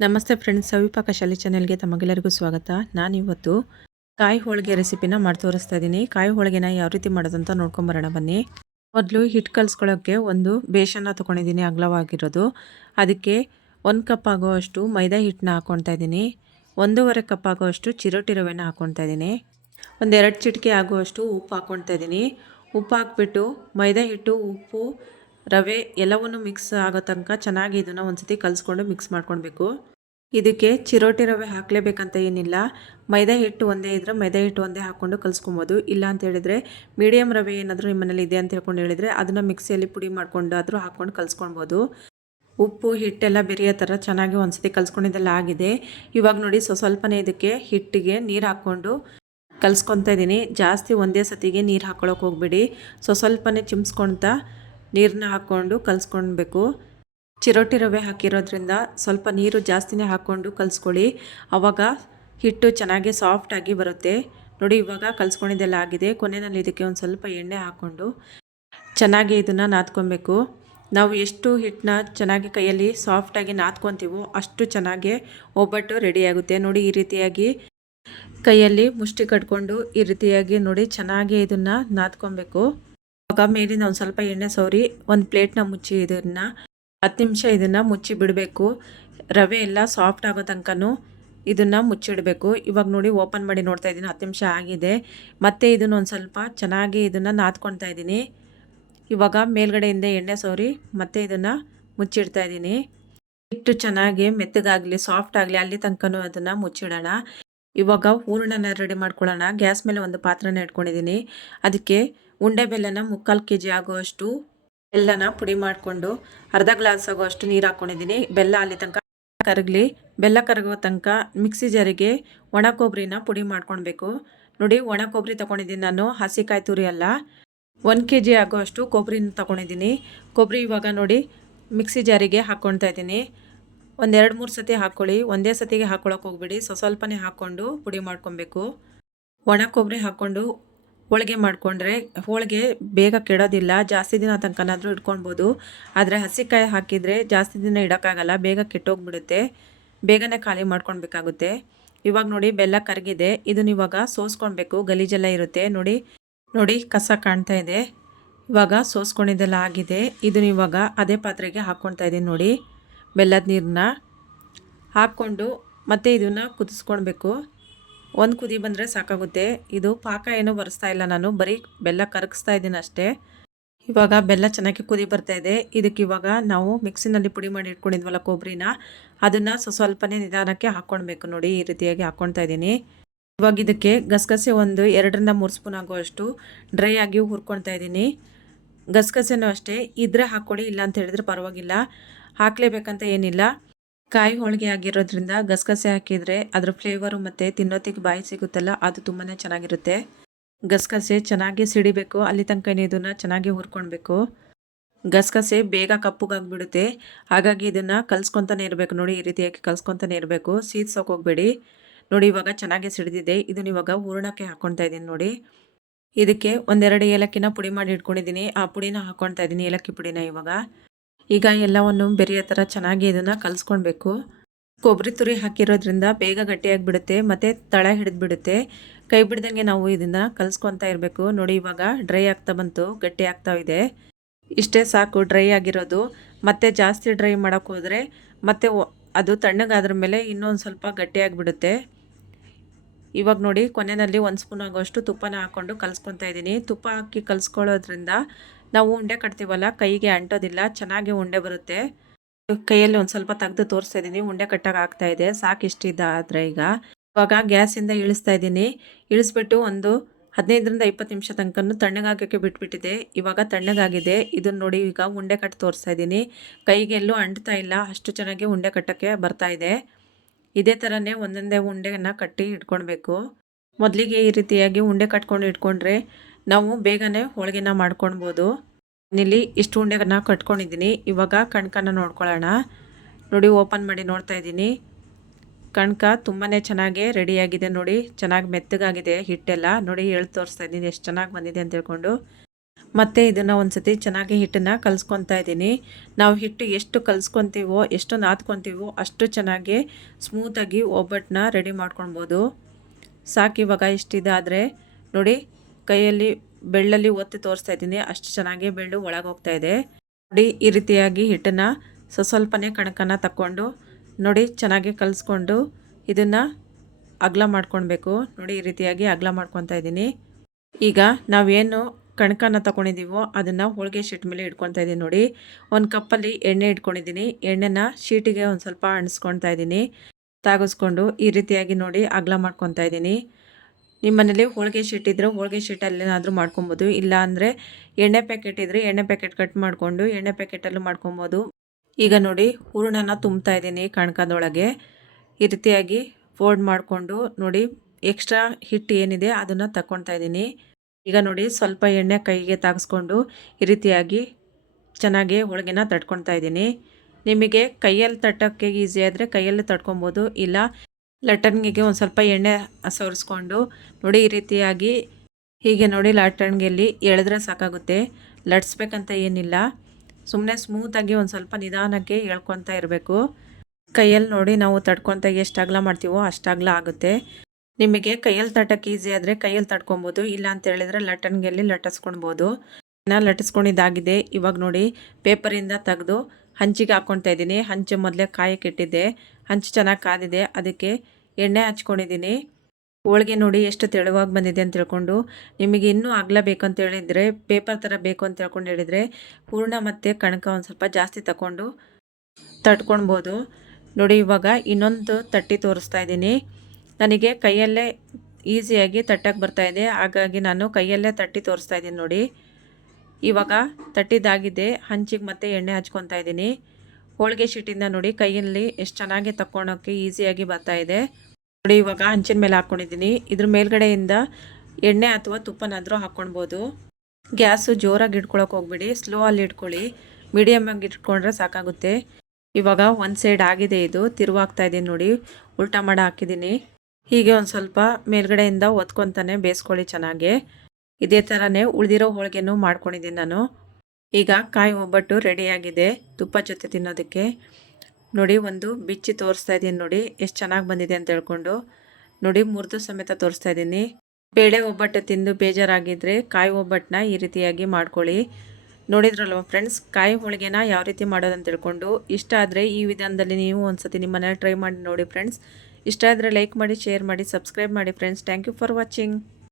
ನಮಸ್ತೆ ಫ್ರೆಂಡ್ಸ್, ಸವಿಪಾಕ ಶಾಲೆ ಚಾನೆಲ್ಗೆ ತಮಗೆಲ್ಲರಿಗೂ ಸ್ವಾಗತ. ನಾನಿವತ್ತು ಕಾಯಿ ಹೋಳಿಗೆ ರೆಸಿಪಿನ ಮಾಡಿ ತೋರಿಸ್ತಾ ಇದ್ದೀನಿ. ಕಾಯಿ ಹೋಳಿಗೆನ ಯಾವ ರೀತಿ ಮಾಡೋದಂತ ನೋಡ್ಕೊಂಬರೋಣ ಬನ್ನಿ. ಮೊದಲು ಹಿಟ್ಟು ಕಲಿಸ್ಕೊಳ್ಳೋಕ್ಕೆ ಒಂದು ಬೇಸನ್ನ ತೊಗೊಂಡಿದ್ದೀನಿ, ಅಗಲವಾಗಿರೋದು. ಅದಕ್ಕೆ 1 ಕಪ್ ಆಗೋವಷ್ಟು ಮೈದಾ ಹಿಟ್ಟನ್ನ ಹಾಕ್ಕೊಳ್ತಾ ಇದ್ದೀನಿ. 1.5 ಕಪ್ ಆಗೋವಷ್ಟು ಚಿರೋಟಿ ರವೆನ ಹಾಕ್ಕೊಳ್ತಾ ಇದ್ದೀನಿ. 1-2 ಚಿಟಿಕೆ ಆಗುವಷ್ಟು ಉಪ್ಪು ಹಾಕ್ಕೊಳ್ತಾ ಇದ್ದೀನಿ. ಉಪ್ಪು ಹಾಕ್ಬಿಟ್ಟು ಮೈದಾ ಹಿಟ್ಟು, ಉಪ್ಪು, ರವೆ ಎಲ್ಲವನ್ನು ಮಿಕ್ಸ್ ಆಗೋ ತನಕ ಚೆನ್ನಾಗಿ ಇದನ್ನು ಒಂದ್ಸತಿ ಕಲಿಸ್ಕೊಂಡು ಮಿಕ್ಸ್ ಮಾಡ್ಕೊಳ್ಬೇಕು. ಇದಕ್ಕೆ ಚಿರೋಟಿ ರವೆ ಹಾಕಲೇಬೇಕಂತ ಏನಿಲ್ಲ. ಮೈದಾ ಹಿಟ್ಟು ಒಂದೇ ಇದ್ದರೆ ಮೈದಾ ಹಿಟ್ಟು ಒಂದೇ ಹಾಕ್ಕೊಂಡು ಕಲಿಸ್ಕೊಬೋದು. ಇಲ್ಲ ಅಂತ ಹೇಳಿದರೆ ಮೀಡಿಯಮ್ ರವೆ ಏನಾದರೂ ನಿಮ್ಮ ಮನೇಲಿ ಇದೆ ಅಂತ ಹೇಳ್ಕೊಂಡು ಹೇಳಿದರೆ ಅದನ್ನು ಮಿಕ್ಸಿಯಲ್ಲಿ ಪುಡಿ ಮಾಡ್ಕೊಂಡು ಆದರೂ ಹಾಕ್ಕೊಂಡು ಕಲಿಸ್ಕೊಳ್ಬೋದು. ಉಪ್ಪು ಹಿಟ್ಟೆಲ್ಲ ಬೆರೆಯೋ ಥರ ಚೆನ್ನಾಗಿ ಒಂದ್ಸತಿ ಕಲಿಸ್ಕೊಂಡಿದ್ದೆಲ್ಲ ಆಗಿದೆ. ಇವಾಗ ನೋಡಿ ಸ್ವಲ್ಪನೇ ಇದಕ್ಕೆ ಹಿಟ್ಟಿಗೆ ನೀರು ಹಾಕ್ಕೊಂಡು ಕಲಿಸ್ಕೊತಾ ಇದ್ದೀನಿ. ಜಾಸ್ತಿ ಒಂದೇ ಸತಿಗೆ ನೀರು ಹಾಕ್ಕೊಳ್ಳೋಕೆ ಹೋಗ್ಬೇಡಿ. ಸ್ವಲ್ಪನೇ ಚಿಮ್ಸ್ಕೊಳ್ತಾ ನೀರನ್ನ ಹಾಕ್ಕೊಂಡು ಕಲಿಸ್ಕೊಳ್ಬೇಕು. ಚಿರೋಟಿ ರವೆ ಹಾಕಿರೋದ್ರಿಂದ ಸ್ವಲ್ಪ ನೀರು ಜಾಸ್ತಿನೇ ಹಾಕ್ಕೊಂಡು ಕಲಿಸ್ಕೊಳ್ಳಿ. ಆವಾಗ ಹಿಟ್ಟು ಚೆನ್ನಾಗಿ ಸಾಫ್ಟಾಗಿ ಬರುತ್ತೆ. ನೋಡಿ, ಇವಾಗ ಕಲಿಸ್ಕೊಂಡಿದ್ದೆಲ್ಲ ಆಗಿದೆ. ಕೊನೆಯಲ್ಲಿ ಇದಕ್ಕೆ ಒಂದು ಸ್ವಲ್ಪ ಎಣ್ಣೆ ಹಾಕ್ಕೊಂಡು ಚೆನ್ನಾಗಿ ಇದನ್ನು ನಾದ್ಕೊಬೇಕು. ನಾವು ಎಷ್ಟು ಹಿಟ್ಟನ್ನ ಚೆನ್ನಾಗಿ ಕೈಯಲ್ಲಿ ಸಾಫ್ಟಾಗಿ ನಾದ್ಕೊತೀವೋ ಅಷ್ಟು ಚೆನ್ನಾಗಿ ಒಬ್ಬಟ್ಟು ರೆಡಿಯಾಗುತ್ತೆ. ನೋಡಿ, ಈ ರೀತಿಯಾಗಿ ಕೈಯಲ್ಲಿ ಮುಷ್ಟಿ ಕಟ್ಕೊಂಡು ಈ ರೀತಿಯಾಗಿ ನೋಡಿ ಚೆನ್ನಾಗಿ ಇದನ್ನು ನಾದ್ಕೊಬೇಕು. ಆಗ ಮೇಲಿಂದ ಒಂದು ಸ್ವಲ್ಪ ಎಣ್ಣೆ ಸವರಿ ಒಂದು ಪ್ಲೇಟ್ನ ಮುಚ್ಚಿ ಇದನ್ನು 10 ನಿಮಿಷ ಇದನ್ನು ಮುಚ್ಚಿ ಬಿಡಬೇಕು. ರವೆ ಎಲ್ಲ ಸಾಫ್ಟ್ ಆಗೋ ತನಕನೂ ಇದನ್ನು ಮುಚ್ಚಿಡಬೇಕು. ಇವಾಗ ನೋಡಿ ಓಪನ್ ಮಾಡಿ ನೋಡ್ತಾ ಇದ್ದೀನಿ, 10 ನಿಮಿಷ ಆಗಿದೆ. ಮತ್ತೆ ಇದನ್ನು ಒಂದು ಸ್ವಲ್ಪ ಚೆನ್ನಾಗಿ ಇದನ್ನು ನಾದ್ಕೊಳ್ತಾ ಇದ್ದೀನಿ. ಇವಾಗ ಮೇಲ್ಗಡೆಯಿಂದ ಎಣ್ಣೆ ಸವರಿ ಮತ್ತೆ ಇದನ್ನು ಮುಚ್ಚಿಡ್ತಾ ಇದ್ದೀನಿ. ಹಿಟ್ಟು ಚೆನ್ನಾಗಿ ಮೆತ್ತಗಾಗಲಿ, ಸಾಫ್ಟ್ ಆಗಲಿ, ಅಲ್ಲಿ ತನಕನೂ ಅದನ್ನು ಮುಚ್ಚಿಡೋಣ. ಇವಾಗ ಹೂರಣನ ರೆಡಿ ಮಾಡ್ಕೊಳ್ಳೋಣ. ಗ್ಯಾಸ್ ಮೇಲೆ ಒಂದು ಪಾತ್ರೆನ ಇಟ್ಕೊಂಡಿದ್ದೀನಿ. ಅದಕ್ಕೆ ಉಂಡೆ ಬೆಲ್ಲನ 3/4 kg ಆಗುವಷ್ಟು ಬೆಲ್ಲನ ಪುಡಿ ಮಾಡಿಕೊಂಡು ಅರ್ಧ ಗ್ಲಾಸ್ ಆಗುವಷ್ಟು ನೀರು ಹಾಕ್ಕೊಂಡಿದ್ದೀನಿ. ಬೆಲ್ಲ ಅಲ್ಲಿ ತನಕ ಕರಗಲಿ. ಬೆಲ್ಲ ಕರಗುವ ತನಕ ಮಿಕ್ಸಿ ಜಾರಿಗೆ ಒಣ ಕೊಬ್ಬರಿನ ಪುಡಿ ಮಾಡ್ಕೊಳ್ಬೇಕು. ನೋಡಿ, ಒಣ ಕೊಬ್ಬರಿ ತೊಗೊಂಡಿದ್ದೀನಿ ನಾನು, ಹಸಿಕಾಯಿ ತುರಿ ಅಲ್ಲ. 1 kg ಆಗುವಷ್ಟು ಕೊಬ್ಬರಿನ ತೊಗೊಂಡಿದ್ದೀನಿ. ಕೊಬ್ಬರಿ ಇವಾಗ ನೋಡಿ ಮಿಕ್ಸಿ ಜಾರಿಗೆ ಹಾಕ್ಕೊಳ್ತಾ ಇದ್ದೀನಿ. 1-2-3 ಸತಿ ಹಾಕ್ಕೊಳ್ಳಿ. ಒಂದೇ ಸತಿಗೆ ಹಾಕ್ಕೊಳಕ್ಕೆ ಹೋಗ್ಬಿಡಿ. ಸ್ವಲ್ಪನೇ ಹಾಕ್ಕೊಂಡು ಪುಡಿ ಮಾಡ್ಕೊಬೇಕು. ಒಣ ಕೊಬ್ಬರಿ ಹಾಕ್ಕೊಂಡು ಹೋಳಿಗೆ ಮಾಡಿಕೊಂಡ್ರೆ ಹೋಳಿಗೆ ಬೇಗ ಕೆಡೋದಿಲ್ಲ. ಜಾಸ್ತಿ ದಿನ ತನಕನಾದರೂ ಇಟ್ಕೊಳ್ಬೋದು. ಆದರೆ ಹಸಿಕಾಯಿ ಹಾಕಿದರೆ ಜಾಸ್ತಿ ದಿನ ಇಡೋಕ್ಕಾಗಲ್ಲ, ಬೇಗ ಕೆಟ್ಟೋಗ್ಬಿಡುತ್ತೆ. ಬೇಗನೆ ಖಾಲಿ ಮಾಡ್ಕೊಳ್ಬೇಕಾಗುತ್ತೆ. ಇವಾಗ ನೋಡಿ ಬೆಲ್ಲ ಕರಗಿದೆ. ಇದನ್ನ ಇವಾಗ ಸೋಸ್ಕೊಳ್ಬೇಕು. ಗಲೀಜೆಲ್ಲ ಇರುತ್ತೆ ನೋಡಿ. ನೋಡಿ, ಕಸ ಕಾಣ್ತಾ ಇದೆ. ಇವಾಗ ಸೋಸ್ಕೊಂಡಿದ್ದೆಲ್ಲ ಆಗಿದೆ. ಇದನ್ನ ಇವಾಗ ಅದೇ ಪಾತ್ರೆಗೆ ಹಾಕ್ಕೊಳ್ತಾ ಇದ್ದೀನಿ. ನೋಡಿ, ಬೆಲ್ಲದ ನೀರನ್ನ ಹಾಕ್ಕೊಂಡು ಮತ್ತೆ ಇದನ್ನು ಕುದಿಸ್ಕೊಳ್ಬೇಕು. ಒಂದು ಕುದಿ ಬಂದರೆ ಸಾಕಾಗುತ್ತೆ. ಇದು ಪಾಕ ಏನೂ ಬರೆಸ್ತಾ ಇಲ್ಲ ನಾನು, ಬರೀ ಬೆಲ್ಲ ಕರಗಿಸ್ತಾ ಇದ್ದೀನಿ ಅಷ್ಟೇ. ಇವಾಗ ಬೆಲ್ಲ ಚೆನ್ನಾಗಿ ಕುದಿ ಬರ್ತಾ ಇದೆ. ಇದಕ್ಕೆ ಇವಾಗ ನಾವು ಮಿಕ್ಸಿನಲ್ಲಿ ಪುಡಿ ಮಾಡಿ ಇಟ್ಕೊಂಡಿದ್ವಲ್ಲ ಕೊಬ್ಬರಿನ, ಅದನ್ನು ಸ್ವಲ್ಪನೇ ನಿಧಾನಕ್ಕೆ ಹಾಕ್ಕೊಳ್ಬೇಕು. ನೋಡಿ, ಈ ರೀತಿಯಾಗಿ ಹಾಕ್ಕೊಳ್ತಾ ಇದ್ದೀನಿ. ಇವಾಗ ಇದಕ್ಕೆ ಗಸಗಸೆ ಒಂದು 2-3 ಸ್ಪೂನ್ ಆಗುವಷ್ಟು ಡ್ರೈ ಆಗಿ ಹುರ್ಕೊಳ್ತಾ ಇದ್ದೀನಿ. ಗಸಗಸೆನೂ ಅಷ್ಟೇ ಇದ್ರೆ ಹಾಕ್ಕೊಳ್ಳಿ, ಇಲ್ಲ ಅಂತ ಹೇಳಿದ್ರೆ ಪರವಾಗಿಲ್ಲ. ಹಾಕಲೇಬೇಕಂತ ಏನಿಲ್ಲ. ಕಾಯಿ ಹೋಳಿಗೆ ಆಗಿರೋದ್ರಿಂದ ಗಸಗಸೆ ಹಾಕಿದರೆ ಅದರ ಫ್ಲೇವರು ಮತ್ತು ತಿನ್ನೋತಿಗೆ ಬಾಯಿ ಸಿಗುತ್ತಲ್ಲ, ಅದು ತುಂಬಾ ಚೆನ್ನಾಗಿರುತ್ತೆ. ಗಸಗಸೆ ಚೆನ್ನಾಗಿ ಸಿಡಿಬೇಕು. ಅಲ್ಲಿ ತನಕ ಇದನ್ನು ಚೆನ್ನಾಗಿ ಹುರ್ಕೊಳ್ಬೇಕು. ಗಸಗಸೆ ಬೇಗ ಕಪ್ಪಗಾಗಿಬಿಡುತ್ತೆ. ಹಾಗಾಗಿ ಇದನ್ನು ಕಲಿಸ್ಕೊತಾನೆ ಇರಬೇಕು. ನೋಡಿ, ಈ ರೀತಿಯಾಗಿ ಕಲಿಸ್ಕೊತಾನೆ ಇರಬೇಕು. ಸೀದ್ಸೋಕೆ ಹೋಗಬೇಡಿ. ನೋಡಿ, ಇವಾಗ ಚೆನ್ನಾಗಿ ಸಿಡಿದಿದೆ. ಇದನ್ನ ಇವಾಗ ಹೂರಣಕ್ಕೆ ಹಾಕ್ಕೊಳ್ತಾ ಇದ್ದೀನಿ. ನೋಡಿ, ಇದಕ್ಕೆ 1-2 ಏಲಕ್ಕಿನ ಪುಡಿ ಮಾಡಿ ಇಟ್ಕೊಂಡಿದ್ದೀನಿ. ಆ ಪುಡಿನ ಹಾಕ್ಕೊಳ್ತಾ ಇದ್ದೀನಿ, ಏಲಕ್ಕಿ ಪುಡಿನ. ಈಗ ಎಲ್ಲವನ್ನು ಬೆರೆಯೋ ಥರ ಚೆನ್ನಾಗಿ ಇದನ್ನು ಕಲಿಸ್ಕೊಳ್ಬೇಕು. ಕೊಬ್ಬರಿ ತುರಿ ಹಾಕಿರೋದ್ರಿಂದ ಬೇಗ ಗಟ್ಟಿಯಾಗಿ ಬಿಡುತ್ತೆ ಮತ್ತು ತಳ ಹಿಡಿದು ಬಿಡುತ್ತೆ. ಕೈ ಬಿಡ್ದಂಗೆ ನಾವು ಇದನ್ನು ಕಲಿಸ್ಕೊತಾ ಇರಬೇಕು. ನೋಡಿ, ಇವಾಗ ಡ್ರೈ ಆಗ್ತಾ ಬಂತು, ಗಟ್ಟಿ ಆಗ್ತಾ ಇದೆ. ಇಷ್ಟೇ ಸಾಕು ಡ್ರೈ ಆಗಿರೋದು. ಮತ್ತೆ ಜಾಸ್ತಿ ಡ್ರೈ ಮಾಡೋಕ್ಕೆ ಹೋದರೆ ಮತ್ತೆ ಅದು ತಣ್ಣಗಾದ್ರ ಮೇಲೆ ಇನ್ನೊಂದು ಸ್ವಲ್ಪ ಗಟ್ಟಿಯಾಗಿಬಿಡುತ್ತೆ. ಇವಾಗ ನೋಡಿ, ಕೊನೆಯಲ್ಲಿ 1 ಸ್ಪೂನ್ ಆಗೋಷ್ಟು ತುಪ್ಪನ ಹಾಕ್ಕೊಂಡು ಕಲಿಸ್ಕೊತಾ ಇದ್ದೀನಿ. ತುಪ್ಪ ಹಾಕಿ ಕಲಿಸ್ಕೊಳ್ಳೋದ್ರಿಂದ ನಾವು ಉಂಡೆ ಕಟ್ತೀವಲ್ಲ, ಕೈಗೆ ಅಂಟೋದಿಲ್ಲ, ಚೆನ್ನಾಗಿ ಉಂಡೆ ಬರುತ್ತೆ. ಕೈಯಲ್ಲಿ ಒಂದು ಸ್ವಲ್ಪ ತೆಗೆದು ತೋರಿಸ್ತಾ ಇದ್ದೀನಿ. ಉಂಡೆ ಕಟ್ಟಾಗಿ ಆಗ್ತಾ ಇದೆ. ಸಾಕಿಷ್ಟಿದ್ದಾದರೆ ಇವಾಗ ಗ್ಯಾಸಿಂದ ಇಳಿಸ್ತಾ ಇದ್ದೀನಿ. ಇಳಿಸ್ಬಿಟ್ಟು ಒಂದು 15-20 ನಿಮಿಷ ತನಕ ತಣ್ಣಗಾಗೋಕ್ಕೆ ಬಿಟ್ಬಿಟ್ಟಿದೆ. ಇವಾಗ ತಣ್ಣಗಾಗಿದೆ. ಇದನ್ನು ನೋಡಿ, ಈಗ ಉಂಡೆ ಕಟ್ಟಿ ತೋರಿಸ್ತಾ ಇದ್ದೀನಿ. ಕೈಗೆ ಎಲ್ಲೂ ಅಂಟ್ತಾ ಇಲ್ಲ, ಅಷ್ಟು ಚೆನ್ನಾಗಿ ಉಂಡೆ ಕಟ್ಟೋಕ್ಕೆ ಬರ್ತಾ ಇದೆ. ಇದೇ ಥರನೇ ಒಂದೊಂದೇ ಉಂಡೆಯನ್ನು ಕಟ್ಟಿ ಇಟ್ಕೊಳ್ಬೇಕು. ಮೊದಲಿಗೆ ಈ ರೀತಿಯಾಗಿ ಉಂಡೆ ಕಟ್ಕೊಂಡು ಇಟ್ಕೊಂಡ್ರೆ ನಾವು ಬೇಗನೆ ಹೋಳಿಗೆನ ಮಾಡ್ಕೊಳ್ಬೋದು. ಇಲ್ಲಿ ಇಷ್ಟು ಉಂಡೆಗಳನ್ನ ಕಟ್ಕೊಂಡಿದ್ದೀನಿ. ಇವಾಗ ಕಣ್ಕನ್ನು ನೋಡ್ಕೊಳ್ಳೋಣ. ನೋಡಿ, ಓಪನ್ ಮಾಡಿ ನೋಡ್ತಾ ಇದ್ದೀನಿ. ಕಣ್ಕ ತುಂಬಾ ಚೆನ್ನಾಗಿ ರೆಡಿಯಾಗಿದೆ. ನೋಡಿ, ಚೆನ್ನಾಗಿ ಮೆತ್ತಗಾಗಿದೆ ಹಿಟ್ಟೆಲ್ಲ. ನೋಡಿ, ತೋರಿಸ್ತಾ ಇದ್ದೀನಿ ಎಷ್ಟು ಚೆನ್ನಾಗಿ ಬಂದಿದೆ ಅಂತ ಹೇಳ್ಕೊಂಡು. ಮತ್ತು ಇದನ್ನು ಒಂದು ಸತಿ ಚೆನ್ನಾಗಿ ಹಿಟ್ಟನ್ನು ಕಲಿಸ್ಕೊತಾ ಇದ್ದೀನಿ. ನಾವು ಹಿಟ್ಟು ಎಷ್ಟು ಕಲಿಸ್ಕೊತೀವೋ ಎಷ್ಟು ನಾದ್ಕೊತೀವೋ ಅಷ್ಟು ಚೆನ್ನಾಗಿ ಸ್ಮೂತಾಗಿ ಒಬ್ಬಟ್ಟನ್ನ ರೆಡಿ ಮಾಡ್ಕೊಳ್ಬೋದು. ಸಾಕು ಇವಾಗ ಇಷ್ಟಿದಾದರೆ ನೋಡಿ, ಕೈಯಲ್ಲಿ ಬೆಳ್ಳಲ್ಲಿ ಒತ್ತಿ ತೋರಿಸ್ತಾ ಇದ್ದೀನಿ, ಅಷ್ಟು ಚೆನ್ನಾಗಿ ಬೆಳ್ಳು ಒಳಗೆ ಹೋಗ್ತಾ ಇದೆ ನೋಡಿ. ಈ ರೀತಿಯಾಗಿ ಹಿಟ್ಟನ್ನು ಸ್ವಲ್ಪನೇ ಕಣಕನ್ನು ತಕ್ಕೊಂಡು ನೋಡಿ ಚೆನ್ನಾಗಿ ಕಲಿಸ್ಕೊಂಡು ಇದನ್ನು ಅಗಲ ಮಾಡ್ಕೊಳ್ಬೇಕು ನೋಡಿ. ಈ ರೀತಿಯಾಗಿ ಅಗಲ ಮಾಡ್ಕೊತಾ ಇದ್ದೀನಿ. ಈಗ ನಾವೇನು ಕಣಕನ್ನು ತಗೊಂಡಿದ್ದೀವೋ ಅದನ್ನು ಹೋಳಿಗೆ ಶೀಟ್ ಮೇಲೆ ಇಟ್ಕೊತಾ ಇದ್ದೀನಿ ನೋಡಿ. ಒಂದು ಕಪ್ಪಲ್ಲಿ ಎಣ್ಣೆ ಇಟ್ಕೊಂಡಿದ್ದೀನಿ. ಎಣ್ಣೆನ ಶೀಟಿಗೆ ಒಂದು ಸ್ವಲ್ಪ ಅಣಿಸ್ಕೊತಾ ಇದ್ದೀನಿ. ತಾಗಿಸ್ಕೊಂಡು ಈ ರೀತಿಯಾಗಿ ನೋಡಿ ಅಗಲ ಮಾಡ್ಕೊತಾ ಇದ್ದೀನಿ. ನಿಮ್ಮ ಮನೇಲಿ ಹೋಳಿಗೆ ಶೀಟ್ ಇದ್ದರೆ ಹೋಳಿಗೆ ಶೀಟಲ್ಲೇನಾದರೂ ಮಾಡ್ಕೊಬೋದು. ಇಲ್ಲ ಅಂದರೆ ಎಣ್ಣೆ ಪ್ಯಾಕೆಟ್ ಇದ್ದರೆ ಎಣ್ಣೆ ಪ್ಯಾಕೆಟ್ ಕಟ್ ಮಾಡಿಕೊಂಡು ಎಣ್ಣೆ ಪ್ಯಾಕೆಟಲ್ಲೂ ಮಾಡ್ಕೊಬೋದು. ಈಗ ನೋಡಿ ಹೂರಣನ ತುಂಬ್ತಾ ಇದ್ದೀನಿ ಕಣಕದೊಳಗೆ. ಈ ರೀತಿಯಾಗಿ ಫೋಲ್ಡ್ ಮಾಡಿಕೊಂಡು ನೋಡಿ ಎಕ್ಸ್ಟ್ರಾ ಹಿಟ್ಟು ಏನಿದೆ ಅದನ್ನು ತಗೊಳ್ತಾ ಇದ್ದೀನಿ. ಈಗ ನೋಡಿ ಸ್ವಲ್ಪ ಎಣ್ಣೆ ಕೈಗೆ ತಾಗಿಸ್ಕೊಂಡು ಈ ರೀತಿಯಾಗಿ ಚೆನ್ನಾಗಿ ಹೋಳಿಗೆನ ತಟ್ಕೊಳ್ತಾ ಇದ್ದೀನಿ. ನಿಮಗೆ ಕೈಯಲ್ಲಿ ತಟ್ಟೋಕ್ಕೆ ಈಸಿ ಆದರೆ ಕೈಯಲ್ಲಿ ತಟ್ಕೊಬೋದು. ಇಲ್ಲ ಲಟ್ಟಣಿಗೆಗೆ ಒಂದು ಸ್ವಲ್ಪ ಎಣ್ಣೆ ಸವರಿಸ್ಕೊಂಡು ನೋಡಿ ಈ ರೀತಿಯಾಗಿ ಹೀಗೆ ನೋಡಿ ಲಟ್ಟಣಿಗೆಯಲ್ಲಿ ಎಳೆದ್ರೆ ಸಾಕಾಗುತ್ತೆ. ಲಟ್ಸ್ಬೇಕಂತ ಏನಿಲ್ಲ, ಸುಮ್ಮನೆ ಸ್ಮೂತಾಗಿ ಒಂದು ಸ್ವಲ್ಪ ನಿಧಾನಕ್ಕೆ ಎಳ್ಕೊತಾ ಇರಬೇಕು. ಕೈಯಲ್ಲಿ ನೋಡಿ ನಾವು ತಟ್ಕೊತ ಎಷ್ಟು ಅಗಲ ಮಾಡ್ತೀವೋ ಅಷ್ಟು ಅಗಲ ಆಗುತ್ತೆ. ನಿಮಗೆ ಕೈಯಲ್ಲಿ ತಟ್ಟಕ್ಕೆ ಈಸಿ ಆದರೆ ಕೈಯಲ್ಲಿ ತಟ್ಕೊಬೋದು. ಇಲ್ಲ ಅಂತ ಹೇಳಿದ್ರೆ ಲಟ್ಟಣಿಗೆಯಲ್ಲಿ ಲಟ್ಟಿಸ್ಕೊಳ್ಬೋದು. ನಾನು ಲಟ್ಟಿಸ್ಕೊಂಡಿದ್ದಾಗಿದೆ. ಇವಾಗ ನೋಡಿ ಪೇಪರಿಂದ ತೆಗೆದು ಹಂಚಿಗೆ ಹಾಕ್ಕೊಳ್ತಾ ಇದ್ದೀನಿ. ಹಂಚು ಮೊದಲೇ ಕಾಯಕ್ಕೆ ಇಟ್ಟಿದ್ದೆ. ಹಂಚು ಚೆನ್ನಾಗಿ ಕಾದಿದೆ, ಅದಕ್ಕೆ ಎಣ್ಣೆ ಹಚ್ಕೊಂಡಿದ್ದೀನಿ. ಹೋಳಿಗೆ ನೋಡಿ ಎಷ್ಟು ತೆಳುವಾಗಿ ಬಂದಿದೆ ಅಂತ ತಿಳ್ಕೊಂಡು, ನಿಮಗೆ ಇನ್ನೂ ಅಗಲ ಬೇಕಂತ ಹೇಳಿದರೆ ಪೇಪರ್ ಥರ ಬೇಕು ಅಂತ ಹೇಳ್ಕೊಂಡು ಹೇಳಿದರೆ ಹೂರಣ ಮತ್ತು ಕಣಕ ಒಂದು ಸ್ವಲ್ಪ ಜಾಸ್ತಿ ತಗೊಂಡು ತಟ್ಕೊಳ್ಬೋದು ನೋಡಿ. ಇವಾಗ ಇನ್ನೊಂದು ತಟ್ಟಿ ತೋರಿಸ್ತಾ ಇದ್ದೀನಿ. ನನಗೆ ಕೈಯಲ್ಲೇ ಈಸಿಯಾಗಿ ತಟ್ಟಕ್ಕೆ ಬರ್ತಾಯಿದೆ, ಹಾಗಾಗಿ ನಾನು ಕೈಯಲ್ಲೇ ತಟ್ಟಿ ತೋರಿಸ್ತಾ ಇದ್ದೀನಿ ನೋಡಿ. ಇವಾಗ ತಟ್ಟಿದ್ದಾಗಿದೆ. ಹಂಚಿಗೆ ಮತ್ತೆ ಎಣ್ಣೆ ಹಚ್ಕೊತಾ ಇದ್ದೀನಿ. ಹೋಳಿಗೆ ಶೀಟಿಂದ ನೋಡಿ ಕೈಯಲ್ಲಿ ಎಷ್ಟು ಚೆನ್ನಾಗಿ ತಕ್ಕೊಳೋಕ್ಕೆ ಈಸಿಯಾಗಿ ಬರ್ತಾಯಿದೆ ನೋಡಿ. ಇವಾಗ ಹಂಚಿನ ಮೇಲೆ ಹಾಕ್ಕೊಂಡಿದ್ದೀನಿ. ಇದ್ರ ಮೇಲ್ಗಡೆಯಿಂದ ಎಣ್ಣೆ ಅಥವಾ ತುಪ್ಪನಾದರೂ ಹಾಕ್ಕೊಳ್ಬೋದು. ಗ್ಯಾಸು ಜೋರಾಗಿ ಇಟ್ಕೊಳಕ್ಕೆ ಹೋಗ್ಬಿಡಿ, ಸ್ಲೋ ಅಲ್ಲಿ ಇಟ್ಕೊಳ್ಳಿ. ಮೀಡಿಯಮ್ ಆಗಿ ಇಟ್ಕೊಂಡ್ರೆ ಸಾಕಾಗುತ್ತೆ. ಇವಾಗ ಒಂದು ಸೈಡ್ ಆಗಿದೆ, ಇದು ತಿರುವಾಗ್ತಾ ಇದ್ದೀನಿ ನೋಡಿ. ಉಲ್ಟಾ ಮಾಡಿ ಹಾಕಿದ್ದೀನಿ. ಹೀಗೆ ಒಂದು ಸ್ವಲ್ಪ ಮೇಲ್ಗಡೆಯಿಂದ ಒತ್ಕೊತಾನೆ ಬೇಯಿಸ್ಕೊಳ್ಳಿ ಚೆನ್ನಾಗಿ. ಇದೇ ಥರನೇ ಉಳಿದಿರೋ ಹೋಳಿಗೆನೂ ಮಾಡ್ಕೊಂಡಿದ್ದೀನಿ ನಾನು. ಈಗ ಕಾಯಿ ಒಬ್ಬಟ್ಟು ರೆಡಿಯಾಗಿದೆ ತುಪ್ಪ ಜೊತೆ ತಿನ್ನೋದಕ್ಕೆ ನೋಡಿ. ಒಂದು ಬಿಚ್ಚಿ ತೋರಿಸ್ತಾ ಇದ್ದೀನಿ ನೋಡಿ ಎಷ್ಟು ಚೆನ್ನಾಗಿ ಬಂದಿದೆ ಅಂತ ಹೇಳ್ಕೊಂಡು ನೋಡಿ. ಮುರಿದು ಸಮೇತ ತೋರಿಸ್ತಾ ಇದ್ದೀನಿ. ಬೇಳೆ ಒಬ್ಬಟ್ಟು ತಿಂದು ಬೇಜಾರಾಗಿದ್ದರೆ ಕಾಯಿ ಒಬ್ಬಟ್ಟನ್ನ ಈ ರೀತಿಯಾಗಿ ಮಾಡ್ಕೊಳ್ಳಿ. ನೋಡಿದ್ರಲ್ವ ಫ್ರೆಂಡ್ಸ್, ಕಾಯಿ ಹೋಳಿಗೆನ ಯಾವ ರೀತಿ ಮಾಡೋದಂತ ತಿಳ್ಕೊಂಡು. ಇಷ್ಟ ಆದರೆ ಈ ವಿಧಾನದಲ್ಲಿ ನೀವು ಒಂದ್ಸತಿ ನಿಮ್ಮ ಮನೇಲಿ ಟ್ರೈ ಮಾಡಿ ನೋಡಿ ಫ್ರೆಂಡ್ಸ್. ಇಷ್ಟ ಆದರೆ ಲೈಕ್ ಮಾಡಿ, ಶೇರ್ ಮಾಡಿ, ಸಬ್ಸ್ಕ್ರೈಬ್ ಮಾಡಿ friends. Thank you for watching.